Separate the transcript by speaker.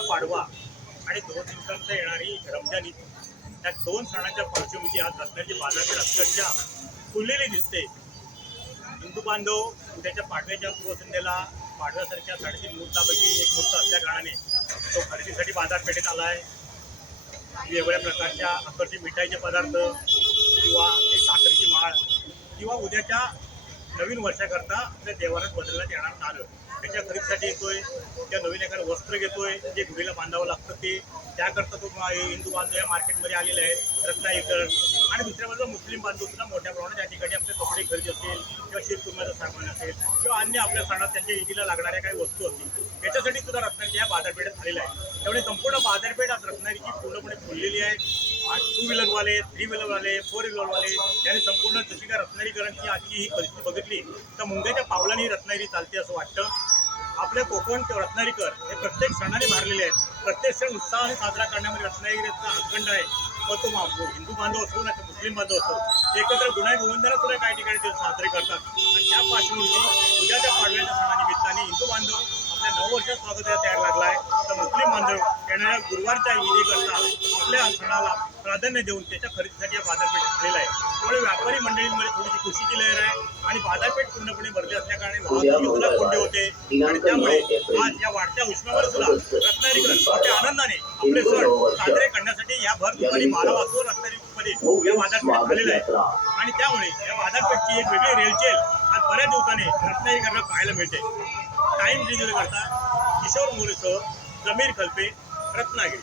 Speaker 1: पाडवा आणि दोन दिवसांचा येणारी रमजान ईद. त्या दोन सणांच्या पार्श्वभूमी आज रत्नाची बाजारपेठ अक्षरशः फुललेली दिसते. हिंदू बांधव त्याच्या पाडव्याच्या पूर्वसंध्येला पाडव्यासारख्या साडेतीन मुहूर्तापैकी एक मुहूर्त असल्या कारणाने तो खरेदीसाठी बाजारपेठेत आला आहे वेगवेगळ्या प्रकारच्या आकर्षित मिठाईचे पदार्थ किंवा साखरेची माळ किंवा उद्याच्या नवीन वर्षाकरता आपल्या देवारात बदलण्यात येणार नारळ. त्याच्या खरेदीसाठी येतोय त्या नवीन एखादं वस्त्र घेतोय जे गुढीला बांधावं लागतं ते. त्याकरता तो हिंदू बांधव या मार्केटमध्ये आलेला आहे रत्नाईकर. आणि दुसऱ्या बाजूला मुस्लिम बांधव सुद्धा मोठ्या प्रमाणात या ठिकाणी आपले कपडे खरेदी असेल किंवा शीतकुर्म्याचं सामान असेल किंवा अन्य आपल्या सणात त्यांच्या ईदीला लागणाऱ्या काही वस्तू असतील. याच्यासाठी सुद्धा रत्नागिरी या बाजारपेठेत आलेला आहे. त्यामुळे संपूर्ण बाजारपेठ आज रत्नागिरीची पूर्णपणे फुललेली आहे. टू व्हीलरवाले थ्री व्हीलरवाले फोर व्हीलरवाले यांनी संपूर्ण जशी काय रत्नागिरीकरांची आजची ही परिस्थिती बघितली. तर मुंबईच्या पावलांनी ही रत्नागिरी चालते असं वाटतं. आपले कोकण रत्नागिरीकर हे प्रत्येक सणाने मारलेले आहेत. प्रत्येक सण उत्साहाने साजरा करण्यामध्ये रत्नागिरीचा हातखंड आहे. व तो मागतो हिंदू बांधव असो ना मुस्लिम बांधव असो एकत्र गुन्हा गोविंदाला सुद्धा काही ठिकाणी ते साजरे करतात. आणि त्या पार्श्वभूमीवर उद्याच्या पाडव्याच्या सणानिमित्ताने हिंदू बांधव आपल्या नववर्षात वर्षात स्वागताला तयार लागला आहे. तर मुस्लिम बांधव येणाऱ्या गुरुवारच्या ईदेकरता आपल्या सणाला प्राधान्य देऊन त्याच्या खरेदीसाठी या बाजारपेठ भरलेला आहे. त्यामुळे व्यापारी मंडळींमध्ये थोडीशी खुशीची लहर आहे आणि बाजारपेठ पूर्णपणे भरली असल्याकारणे वाहतुकीत सुद्धा कोंडी होते. आणि त्यामुळे आज या वाढत्या उष्मावर सुद्धा रत्नागिरीकर मोठ्या आनंदाने आपले सण साजरे करण्यासाठी या भर दुपारी बारा वाजता रत्नागिरीमध्ये या बाजारपेठ झालेलं आहे. आणि त्यामुळे या बाजारपेठची एक वेगळी रेलचेल आज बऱ्याच दिवसाने रत्नागिरीकरला पाहायला मिळते. टाइम डिजिटल करता किशोर मोरेसह जमीर खलपे रत्नागिरी.